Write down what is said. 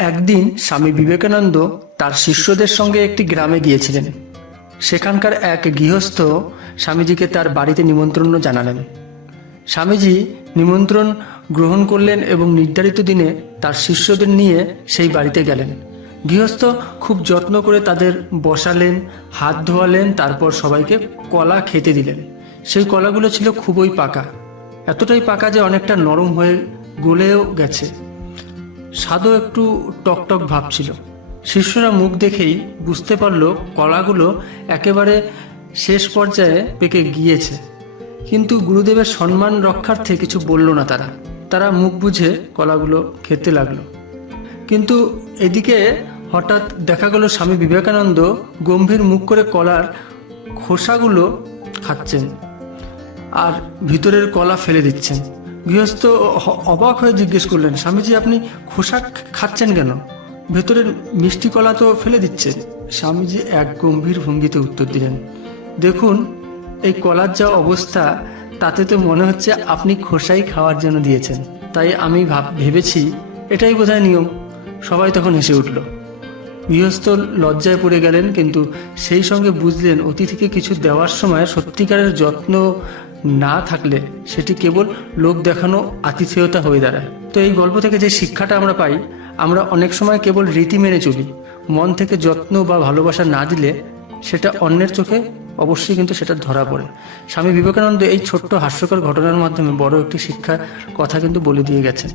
একদিন স্বামী বিবেকানন্দ তার শিষ্যদের সঙ্গে একটি গ্রামে গিয়েছিলেন। সেখানকার এক গৃহস্থ স্বামীজিকে তার বাড়িতে নিমন্ত্রণ জানালেন। স্বামীজি নিমন্ত্রণ গ্রহণ করলেন এবং নির্ধারিত দিনে তার শিষ্যদের নিয়ে সেই বাড়িতে গেলেন। গৃহস্থ খুব যত্ন করে তাদের বসালেন, হাত ধোয়ালেন, তারপর সবাইকে কলা খেতে দিলেন। সেই কলাগুলো ছিল খুবই পাকা। এতটাই পাকা যে অনেকটা নরম হয়ে গলেও গেছে। স্বাদও একটু টকটক ভাব ছিল শিষ্যরা মুখ দেখেই বুঝতে পারল কলাগুলো একেবারে শেষ পর্যায়ে পেকে গিয়েছে। কিন্তু গুরুদেবের সম্মান রক্ষার্থে কিছু বলল না তারা। তারা মুখ বুঝে কলাগুলো খেতে লাগল। কিন্তু এদিকে হঠাৎ দেখা গেল স্বামী বিবেকানন্দ গম্ভীর মুখ করে কলার খোসাগুলো খাচ্ছেন আর ভিতরের কলা ফেলে দিচ্ছেন। গৃহস্থ অবাক হয়ে জিজ্ঞেস করলেন, স্বামীজি, আপনি খোসা খাচ্ছেন কেন? ভেতরের মিষ্টি কলা তো ফেলে দিচ্ছে। স্বামীজি এক গম্ভীর ভঙ্গিতে উত্তর দিলেন, দেখুন, এই কলার যা অবস্থা, তাতে তো মনে হচ্ছে আপনি খোসাই খাওয়ার জন্য দিয়েছেন। তাই আমি ভাব, ভেবেছি এটাই বোধহয় নিয়ম। সবাই তখন হেসে উঠল। গৃহস্থ লজ্জায় পড়ে গেলেন, কিন্তু সেই সঙ্গে বুঝলেন, অতিথিকে কিছু দেওয়ার সময় সত্যিকারের যত্ন না থাকলে সেটি কেবল লোক দেখানো আতিথেয়তা হয়ে দাঁড়ায়। তো এই গল্প থেকে যে শিক্ষাটা আমরা পাই, আমরা অনেক সময় কেবল রীতি মেনে চলি। মন থেকে যত্ন বা ভালোবাসা না দিলে সেটা অন্যের চোখে অবশ্যই কিন্তু সেটা ধরা পড়ে। স্বামী বিবেকানন্দ এই ছোট্ট হাস্যকর ঘটনার মাধ্যমে বড় একটি শিক্ষার কথা কিন্তু বলে দিয়ে গেছেন।